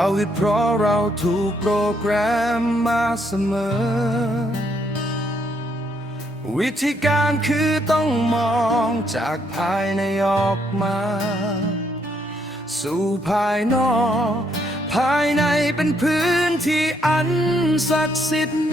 เราอึดเพราะเราถูกโปรแกรมมาเสมอ วิธีการคือต้องมองจากภายในออกมา สู่ภายนอก ภายในเป็นพื้นที่อันศักดิ์สิทธิ์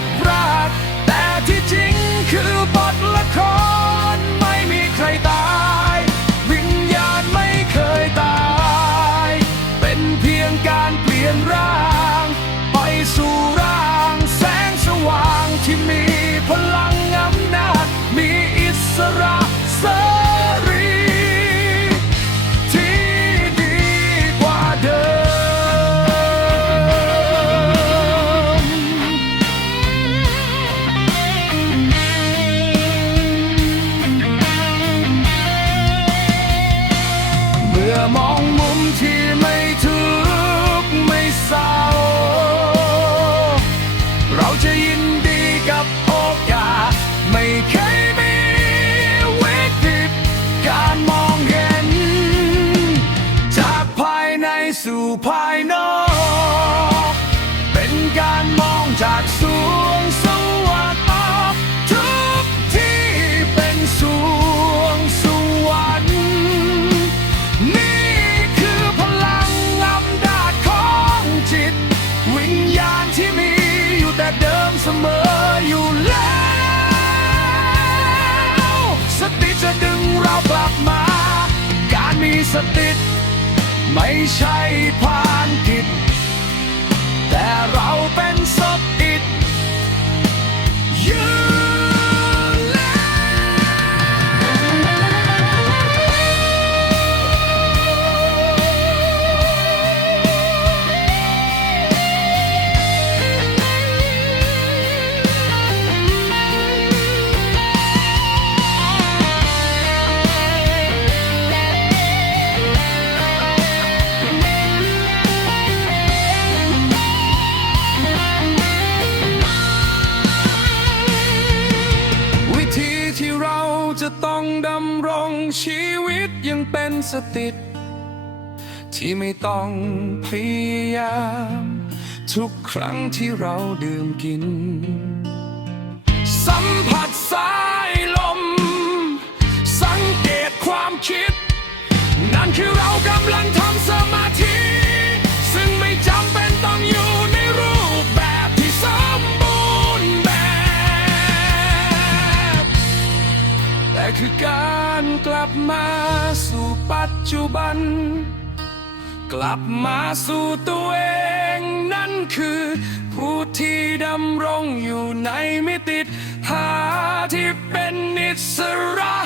ดพระ จากสวงสวรรค์ทุกที่เป็นสวงสวรรค์นี่คือพลังอำนาจของจิต วิญญาณที่มีอยู่แต่เดิมเสมออยู่แล้ว สติจะดึงเรากลับมา การมีสติไม่ใช่ผ่านกิจ แต่เราเป็นศพ จะต้องดำรงชีวิตยังเป็นสติที่ไม่ต้องพยายาม ทุกครั้งที่เราดื่มกิน สัมผัสสายลม สังเกตความคิด นั่นคือเรากำ คือการกลับมาสู่ปัจจุบัน กลับมาสู่ตัวเอง นั่นคือ ผู้ที่ดำรงอยู่ในมิติหาที่เป็นอิสระ